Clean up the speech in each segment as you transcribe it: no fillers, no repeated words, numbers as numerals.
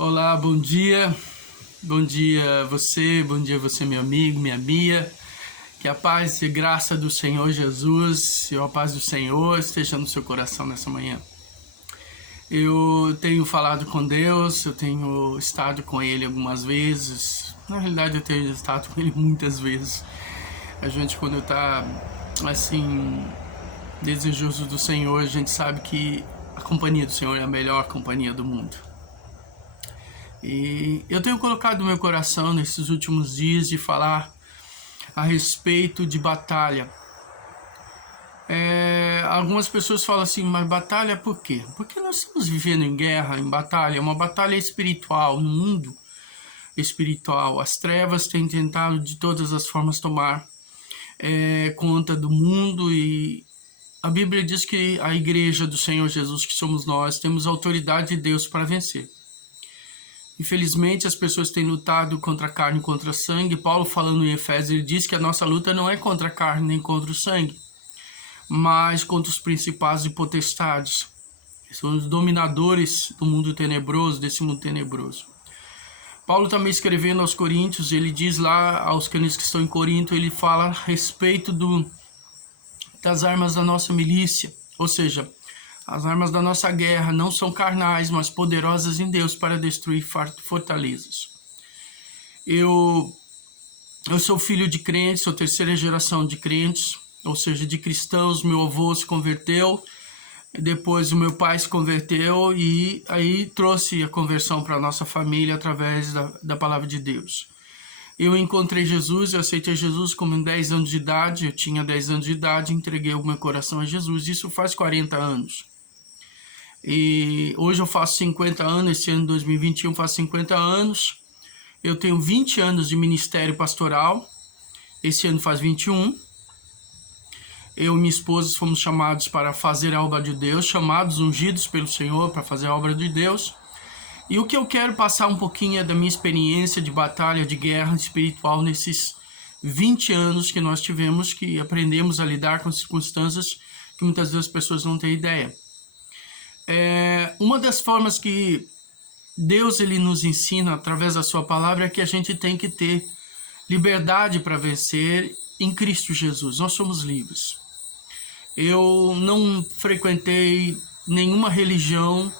Olá, bom dia. Bom dia você, meu amigo, minha amiga. Que a paz e graça do Senhor Jesus e a paz do Senhor esteja no seu coração nessa manhã. Eu tenho falado com Deus, eu tenho estado com Ele algumas vezes. Na realidade, eu tenho estado com Ele muitas vezes. A gente, quando está assim, desejoso do Senhor, a gente sabe que a companhia do Senhor é a melhor companhia do mundo. E eu tenho colocado no meu coração nesses últimos dias de falar a respeito de batalha. Algumas pessoas falam assim, mas batalha por quê? Porque nós estamos vivendo em guerra, em batalha, uma batalha espiritual, no mundo espiritual. As trevas têm tentado de todas as formas tomar conta do mundo, e a Bíblia diz que a igreja do Senhor Jesus, que somos nós, temos autoridade de Deus para vencer. Infelizmente, as pessoas têm lutado contra a carne e contra o sangue. Paulo, falando em Efésios, ele diz que a nossa luta não é contra a carne nem contra o sangue, mas contra os principados e potestades. São os dominadores do mundo tenebroso, desse mundo tenebroso. Paulo também escrevendo aos Coríntios, ele diz lá aos crentes que estão em Corinto, ele fala a respeito das armas da nossa milícia, ou seja, as armas da nossa guerra não são carnais, mas poderosas em Deus para destruir fortalezas. Eu sou filho de crentes, sou terceira geração de crentes, ou seja, de cristãos. Meu avô se converteu, depois o meu pai se converteu, e aí trouxe a conversão para a nossa família através da palavra de Deus. Eu encontrei Jesus, eu aceitei Jesus como 10 anos de idade, eu tinha 10 anos de idade, entreguei o meu coração a Jesus, isso faz 40 anos. E hoje eu faço 50 anos, esse ano 2021 faço 50 anos. Eu tenho 20 anos de ministério pastoral, esse ano faz 21. Eu e minha esposa fomos chamados para fazer a obra de Deus, chamados, ungidos pelo Senhor para fazer a obra de Deus. E o que eu quero passar um pouquinho é da minha experiência de batalha, de guerra espiritual nesses 20 anos que nós tivemos, que aprendemos a lidar com circunstâncias que muitas vezes as pessoas não têm ideia. Uma das formas que Deus ele nos ensina através da sua palavra é que a gente tem que ter liberdade para vencer em Cristo Jesus. Nós somos livres. Eu não frequentei nenhuma religião,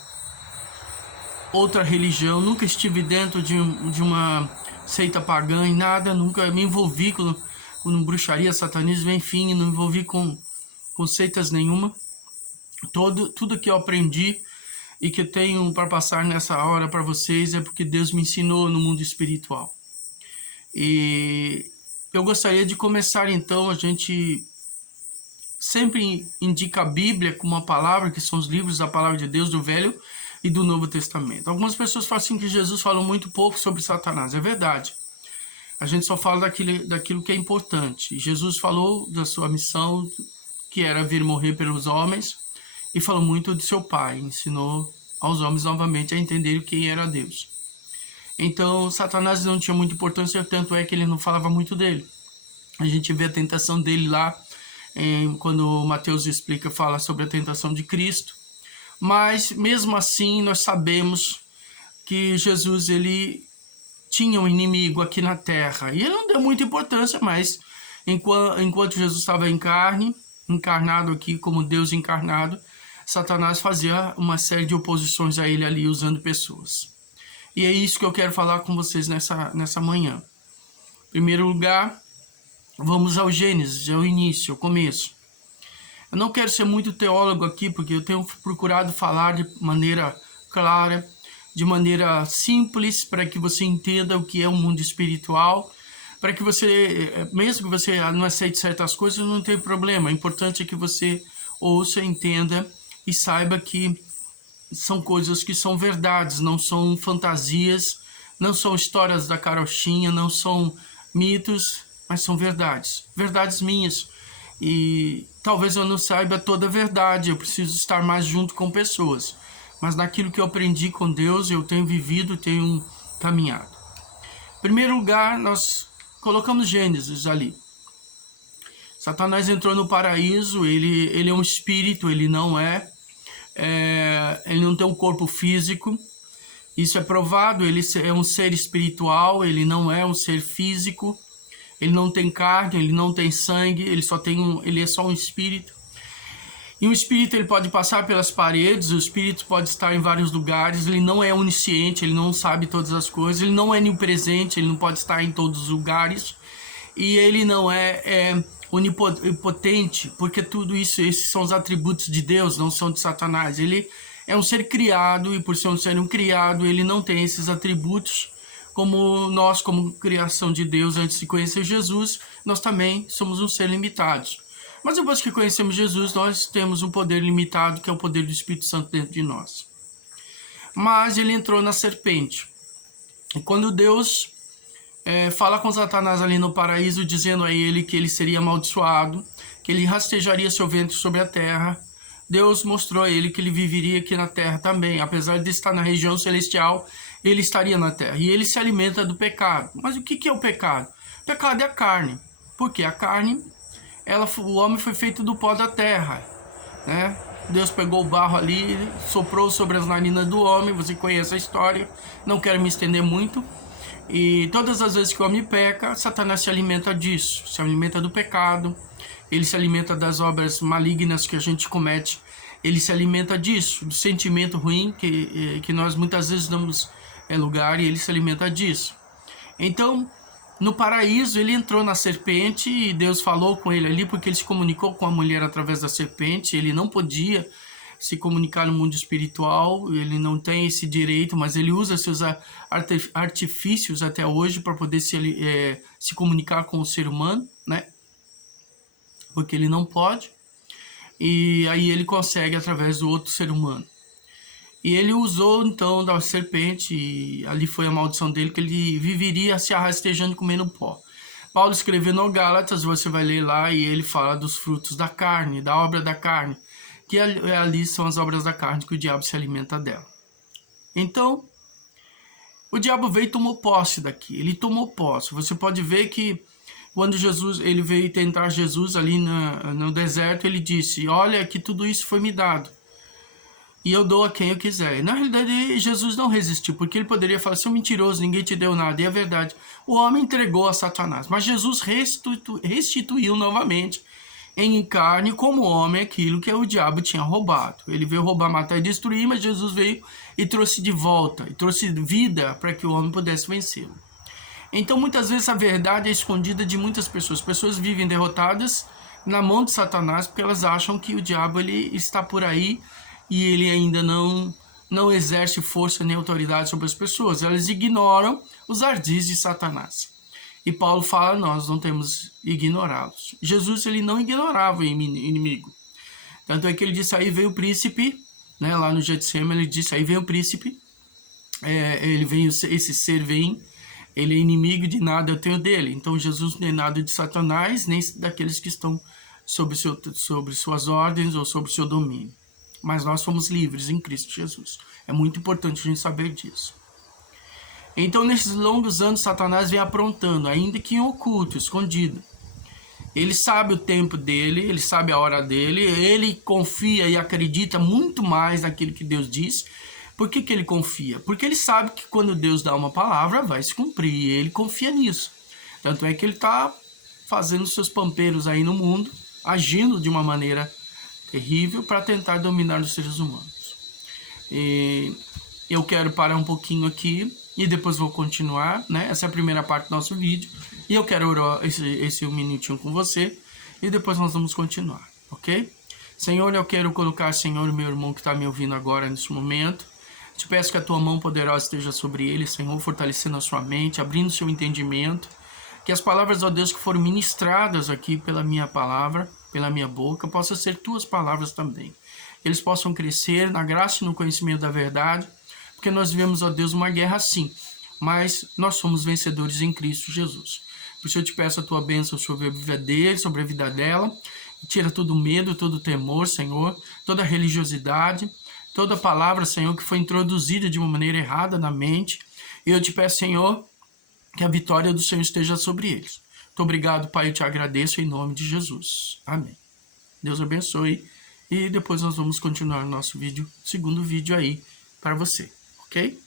outra religião, nunca estive dentro de uma seita pagã e nada, nunca me envolvi com bruxaria, satanismo, enfim, não me envolvi com seitas nenhuma. Tudo que eu aprendi e que eu tenho para passar nessa hora para vocês é porque Deus me ensinou no mundo espiritual. E eu gostaria de começar então, a gente sempre indica a Bíblia como uma palavra, que são os livros da palavra de Deus, do Velho e do Novo Testamento. Algumas pessoas falam assim que Jesus falou muito pouco sobre Satanás. É verdade. A gente só fala daquilo que é importante. Jesus falou da sua missão, que era vir morrer pelos homens, e falou muito de seu Pai. Ensinou aos homens novamente a entender quem era Deus. Então, Satanás não tinha muita importância, tanto é que ele não falava muito dele. A gente vê a tentação dele lá, quando Mateus explica, fala sobre a tentação de Cristo. Mas, mesmo assim, nós sabemos que Jesus, ele tinha um inimigo aqui na terra. E ele não deu muita importância, mas enquanto Jesus estava em carne, encarnado aqui como Deus encarnado, Satanás fazia uma série de oposições a ele ali, usando pessoas. E é isso que eu quero falar com vocês nessa manhã. Em primeiro lugar, vamos ao Gênesis, ao início, ao começo. Eu não quero ser muito teólogo aqui, porque eu tenho procurado falar de maneira clara, de maneira simples, para que você entenda o que é o mundo espiritual, para que você, mesmo que você não aceite certas coisas, não tem problema. O importante é que você ouça, entenda e saiba que são coisas que são verdades, não são fantasias, não são histórias da carochinha, não são mitos, mas são verdades, verdades minhas. E talvez eu não saiba toda a verdade, eu preciso estar mais junto com pessoas. Mas naquilo que eu aprendi com Deus, eu tenho vivido, tenho caminhado. Em primeiro lugar, nós colocamos Gênesis ali. Satanás entrou no paraíso, ele é um espírito, ele não tem um corpo físico. Isso é provado, ele é um ser espiritual, ele não é um ser físico, ele não tem carne, ele não tem sangue, ele é só um espírito. E o espírito ele pode passar pelas paredes, o espírito pode estar em vários lugares, ele não é onisciente, ele não sabe todas as coisas, ele não é onipresente, ele não pode estar em todos os lugares, e ele não é onipotente, porque tudo isso, esses são os atributos de Deus, não são de Satanás. Ele é um ser criado, e por ser um ser criado, ele não tem esses atributos, como nós, como criação de Deus, antes de conhecer Jesus, nós também somos um ser limitado. Mas depois que conhecemos Jesus, nós temos um poder limitado, que é o poder do Espírito Santo dentro de nós. Mas ele entrou na serpente. E quando Deus fala com Satanás ali no paraíso, dizendo a ele que ele seria amaldiçoado, que ele rastejaria seu ventre sobre a terra, Deus mostrou a ele que ele viveria aqui na terra também. Apesar de estar na região celestial, ele estaria na terra. E ele se alimenta do pecado. Mas o que é o pecado? O pecado é a carne. Porque a carne... o homem foi feito do pó da terra, né? Deus pegou o barro ali, soprou sobre as narinas do homem, você conhece a história, não quero me estender muito. E todas as vezes que o homem peca, Satanás se alimenta disso, se alimenta do pecado, ele se alimenta das obras malignas que a gente comete, ele se alimenta disso, do sentimento ruim que nós muitas vezes damos lugar, e ele se alimenta disso. Então, no paraíso, ele entrou na serpente e Deus falou com ele ali, porque ele se comunicou com a mulher através da serpente. Ele não podia se comunicar no mundo espiritual, ele não tem esse direito, mas ele usa seus artifícios até hoje para poder se comunicar com o ser humano, né? Porque ele não pode. E aí ele consegue através do outro ser humano. E ele usou então da serpente, e ali foi a maldição dele, que ele viveria se arrastejando comendo pó. Paulo escreveu no Gálatas, você vai ler lá, e ele fala dos frutos da carne, da obra da carne, que ali são as obras da carne que o diabo se alimenta dela. Então, o diabo veio e tomou posse daqui, ele tomou posse. Você pode ver que quando ele veio tentar Jesus ali no deserto, ele disse, olha que tudo isso foi me dado, e eu dou a quem eu quiser. E na realidade, Jesus não resistiu, porque ele poderia falar, seu mentiroso, ninguém te deu nada. E é verdade, o homem entregou a Satanás. Mas Jesus restituiu novamente em carne como homem aquilo que o diabo tinha roubado. Ele veio roubar, matar e destruir, mas Jesus veio e trouxe de volta, e trouxe vida para que o homem pudesse vencê-lo. Então, muitas vezes, a verdade é escondida de muitas pessoas. Pessoas vivem derrotadas na mão de Satanás, porque elas acham que o diabo ele está por aí, e ele ainda não exerce força nem autoridade sobre as pessoas. Elas ignoram os ardis de Satanás. E Paulo fala, nós não temos ignorá-los. Jesus ele não ignorava o inimigo. Tanto é que ele disse, aí veio o príncipe, né, lá no Getsemane, ele disse, aí veio o príncipe, esse ser vem, ele é inimigo de nada, eu tenho dele. Então Jesus não é nada de Satanás, nem daqueles que estão sobre suas ordens ou sobre seu domínio. Mas nós somos livres em Cristo Jesus. É muito importante a gente saber disso. Então, nesses longos anos, Satanás vem aprontando, ainda que em oculto, escondido. Ele sabe o tempo dele, ele sabe a hora dele, ele confia e acredita muito mais naquilo que Deus diz. Por que ele confia? Porque ele sabe que quando Deus dá uma palavra, vai se cumprir, e ele confia nisso. Tanto é que ele está fazendo seus pampeiros aí no mundo, agindo de uma maneira terrível para tentar dominar os seres humanos. E eu quero parar um pouquinho aqui e depois vou continuar, né? Essa é a primeira parte do nosso vídeo e eu quero orar esse um minutinho com você e depois nós vamos continuar, ok? Senhor, eu quero colocar, Senhor, o meu irmão que está me ouvindo agora neste momento. Te peço que a tua mão poderosa esteja sobre ele, Senhor, fortalecendo a sua mente, abrindo seu entendimento, que as palavras, ó Deus, que foram ministradas aqui pela minha palavra, pela minha boca, possam ser tuas palavras também. Eles possam crescer na graça e no conhecimento da verdade, porque nós vivemos, ó Deus, uma guerra sim, mas nós somos vencedores em Cristo Jesus. Por isso eu te peço a tua bênção sobre a vida dele, sobre a vida dela, e tira todo o medo, todo o temor, Senhor, toda a religiosidade, toda palavra, Senhor, que foi introduzida de uma maneira errada na mente, e eu te peço, Senhor, que a vitória do Senhor esteja sobre eles. Muito obrigado, Pai, eu te agradeço em nome de Jesus. Amém. Deus abençoe. E depois nós vamos continuar o nosso vídeo, segundo vídeo aí para você, ok?